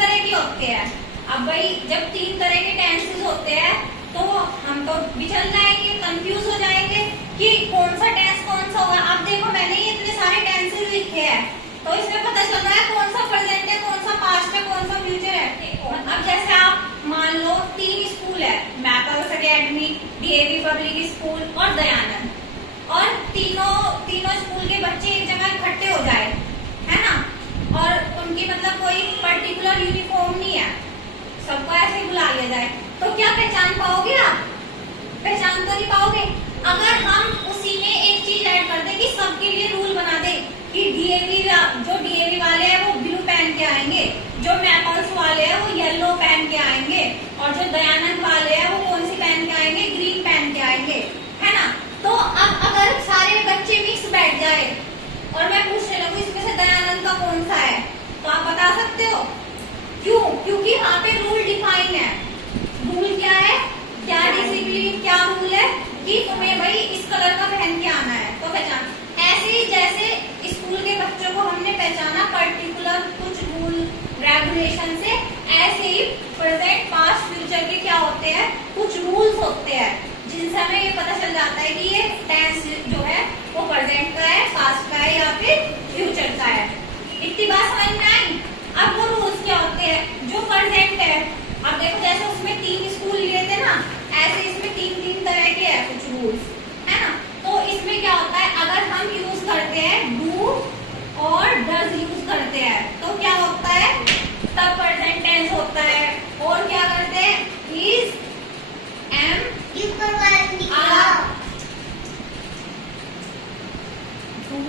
तरह की होते हैं। अब भाई जब 3 तरह के टेंसेस होते हैं तो हम तो बिचल जाएंगे, कंफ्यूज हो जाएंगे कि कौन सा टेंस कौन सा होगा। अब देखो मैंने ये इतने सारे टेंसेस लिखे हैं तो इसमें पता चल रहा है कौन सा प्रेजेंट है, कौन सा पास्ट है, कौन सा फ्यूचर है। अब जैसे आप मान लो 3 स्कूल है, Maples academy, DAV public school और दयानंद, और तीनों स्कूल के बच्चे एक जगह इकट्ठे हो जाए, है ना, और उनकी मतलब कोई पर्टिकुलर यूनिफॉर्म नहीं है, सबको ऐसे बुला लिया जाए, तो क्या पहचान पाओगे आप? पहचान तो नहीं पाओगे। अगर हम उसी में एक चीज ऐड कर दे कि सबके लिए रूल बना दे कि जो डीएवी वाले हैं वो ब्लू पहन के आएंगे, जो मैपल्स वाले हैं वो येलो पहन के आएंगे, और जो दयानंद वाले हैं वो कौन सी पहन के आएंगे? ग्रीन पहन के आएंगे, है ना। तो अब अगर सारे बच्चे मिक्स बैठ जाए और मैं पूछने लगूं इसमें से दयानंद का कौन सा है, तो आप बता सकते हो? क्यों? क्योंकि यहाँ पे रूल डिफाइन है। रूल क्या है? क्या डिसिप्लिन, क्या रूल है कि तुम्हें भाई इस कलर का पहन के आना है, तो पहचान। ऐसे ही जैसे स्कूल के बच्चों को हमने पहचाना पर्टिकुलर कुछ रूल रेगुलेशन से, ऐसे ही प्रेजेंट पास्ट फ्यूचर के क्या होते हैं? कुछ रूल्स होते हैं जिनसे हमें ये पता चल जाता है कि ये टेंस जो है वो प्रेजेंट का है, पास्ट का है या फिर फ्यूचर का है। इतनी बात समझ में आई? अब वो रूल्स क्या होते हैं जो प्रेजेंट है? अब देखो जैसे उसमें 3 स्कूल लिए थे ना, ऐसे इसमें 3 तरह के है कुछ रूल्स, है ना। तो इसमें क्या होता है, अगर हम यूज करते हैं डू और डज यूज करते हैं तो क्या होता है? तब प्रेजेंट टेंस होता है। और क्या करते हैं? Is, am, are, do,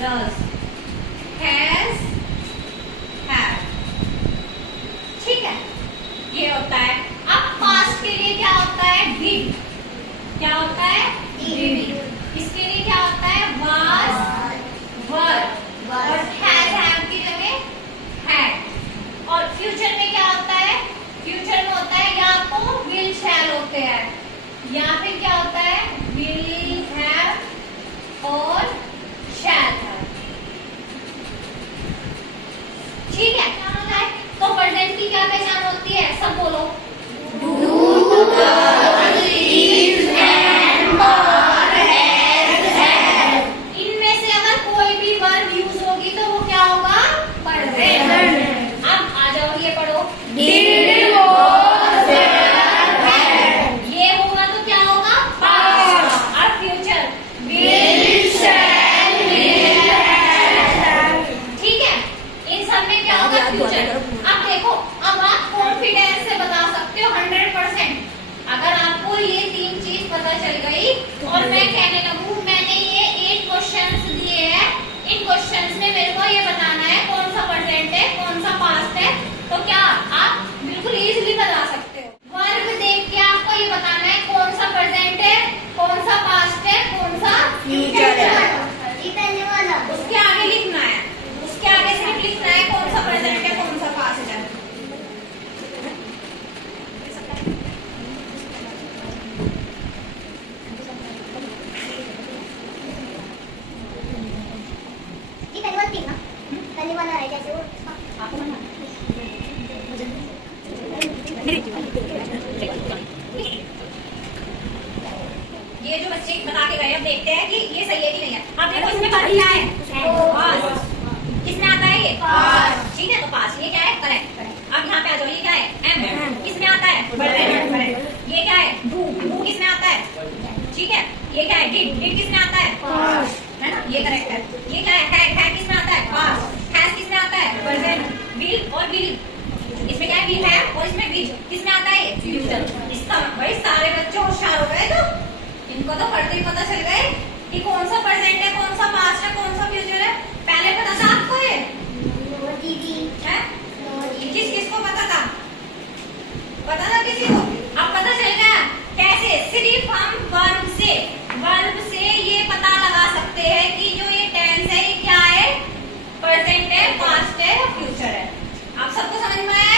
does, has, have, ठीक है, ये होता है। अब पास्ट के लिए क्या होता है? डिड। क्या होता है? डिड। इसके लिए क्या होता है? वाज, वर, और हैज, हैव की जगह हैड। और फ्यूचर में क्या होता है? फ्यूचर में होता है या तो विल, शैल होते हैं, या फिर क्या होता है? विल, हैव और शैल हैव, ठीक है। क्या होता है? तो प्रेजेंट की क्या पहचान होती है? सब बोलो। इनमें से अगर कोई भी वर्ब यूज होगी तो वो क्या होगा? प्रेजेंट। अब आ जाओ, ये पढ़ो। ये होगा तो क्या होगा? पास्ट। अब फ्यूचर ठीक है, इन सब में क्या होगा? फ्यूचर। अब देखो, अब आप कॉन्फिडेंस से बता सकते हो 100%। अगर आपको ये 3 चीज पता चल गई और मैं कहने लगूं मैंने ये 8 क्वेश्चंस दिए हैं, इन क्वेश्चंस में मेरे को ये बताना है कौन सा प्रेजेंट है, कौन सा पास्ट है, तो क्या आप बिल्कुल इजीली बता सकते हो। वर्ब देख के आपको ये बताना है कौन सा प्रेजेंट है, कौन सा पास्ट है, कौन सा फ्यूचर है। उसके आगे लिखना है, उसके आगे सिर्फ लिखना है कौन सा प्रेजेंट है, कौन सा पास्ट है। ये जो बच्चे बता के गए, अब देखते हैं कि ये सही है कि नहीं है। अब देखो इसमें क्या है? पास्ट। किसमें आता है? ये पास्ट, ठीक है, तो पास्ट ये क्या है? करेक्ट। अब यहाँ पे आ जाओ, ये क्या है? एम। किसमें आता है? ये क्या है? डू। डू किसमें आता है? ठीक है, ये क्या है? डिड। डिड किसमें आता है? पास्ट, है ना, ये करेक्ट है। ये क्या है? हैड। हैड किसमें आता है? पास्ट। हैज किसमें आता है? प्रेजेंट। विल और विल, इसमें क्या है? विल है, और इसमें विल किसमें आता है? फ्यूचर। इसका भाई सारे बच्चे होशियार हो गए, तो इनको तो पढ़ते ही पता चल गए कि कौन सा प्रेजेंट है, कौन सा पास्ट है, कौन सा फ्यूचर है। पहले पता था आपको ये? है? किस किस को पता था? पता था किसी को? अब पता चल गया कैसे? सिर्फ हम वर्ब से ये पता लगा सकते हैं कि जो ये टेंस है ये क्या है? प्रेजेंट है, पास्ट है, फ्यूचर है। आप सबको समझ में आया?